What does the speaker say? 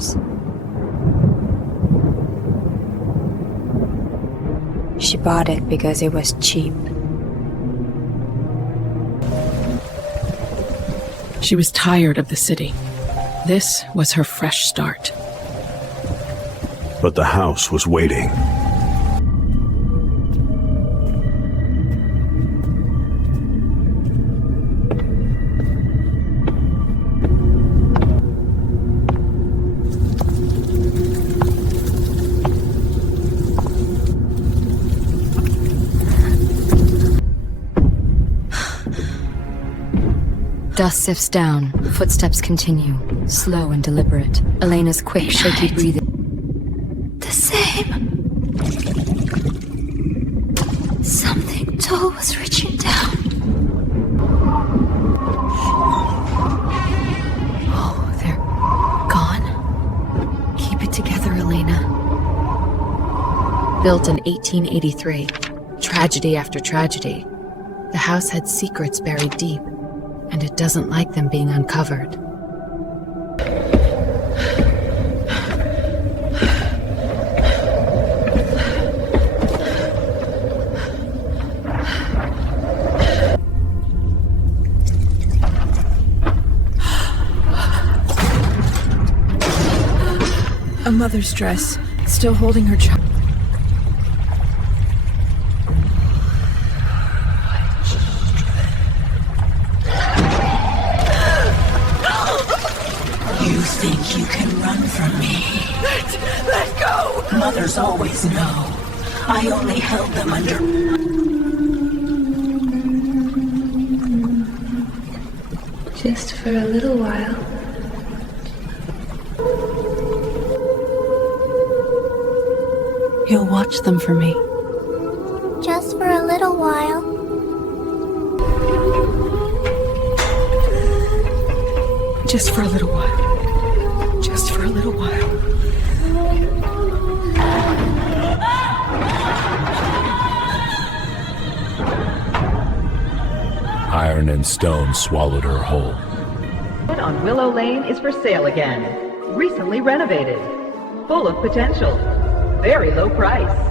years. She bought it because it was cheap. She was tired of the city. This was her fresh start. But the house was waiting. Dust sifts down, footsteps continue, slow and deliberate. Elena's quick, shaky breathing. The same. Something tall was reaching down. Oh, they're gone? Keep it together, Elena. Built in 1883, tragedy after tragedy. The house had secrets buried deep, and it doesn't like them being uncovered. A mother's dress, still holding her child. You think you can run from me? Let go! Mothers always know. I only held them under... Just for a little while. You'll watch them for me. Just for a little while. Just for a little while. Just for a little while. Iron and stone swallowed her whole. On Willow Lane is for sale again. Recently renovated. Full of potential. Very low price.